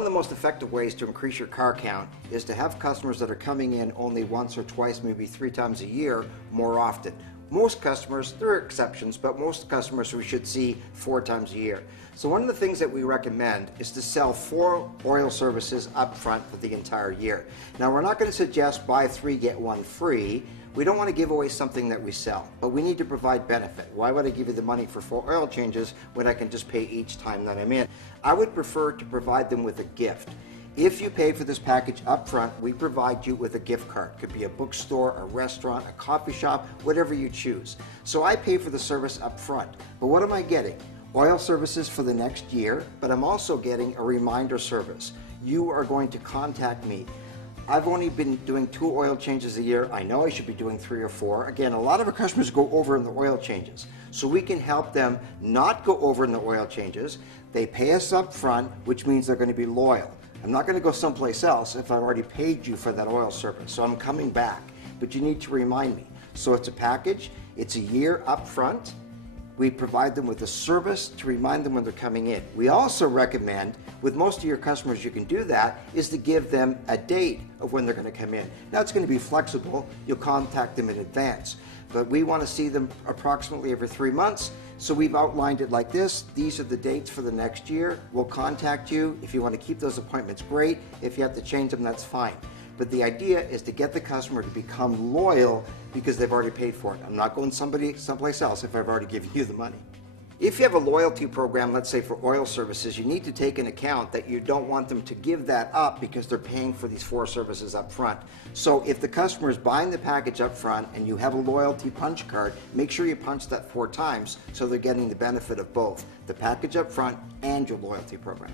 One of the most effective ways to increase your car count is to have customers that are coming in only once or twice, maybe 3 times a year, more often. Most customers, there are exceptions, but most customers we should see 4 times a year. So one of the things that we recommend is to sell 4 oil services up front for the entire year. Now we're not going to suggest buy 3 get 1 free. We don't want to give away something that we sell, but we need to provide benefit. Why would I give you the money for 4 oil changes when I can just pay each time that I'm in? I would prefer to provide them with a gift. If you pay for this package up front, we provide you with a gift card. It could be a bookstore, a restaurant, a coffee shop, whatever you choose. So I pay for the service up front. But what am I getting? Oil services for the next year, but I'm also getting a reminder service. You are going to contact me. I've only been doing 2 oil changes a year. I know I should be doing 3 or 4. Again, a lot of our customers go over in the oil changes. So we can help them not go over in the oil changes. They pay us up front, which means they're going to be loyal. I'm not going to go someplace else if I've already paid you for that oil service. So I'm coming back, but you need to remind me. So it's a package. It's a year up front. We provide them with a service to remind them when they're coming in. We also recommend, with most of your customers you can do that, is to give them a date of when they're going to come in. Now it's going to be flexible. You'll contact them in advance. But we want to see them approximately every 3 months. So we've outlined it like this. These are the dates for the next year. We'll contact you. If you want to keep those appointments, great. If you have to change them, that's fine. But the idea is to get the customer to become loyal because they've already paid for it. I'm not going someplace else if I've already given you the money. If you have a loyalty program, let's say for oil services, you need to take into account that you don't want them to give that up because they're paying for these 4 services up front. So if the customer is buying the package up front and you have a loyalty punch card, make sure you punch that 4 times so they're getting the benefit of both the package up front and your loyalty program.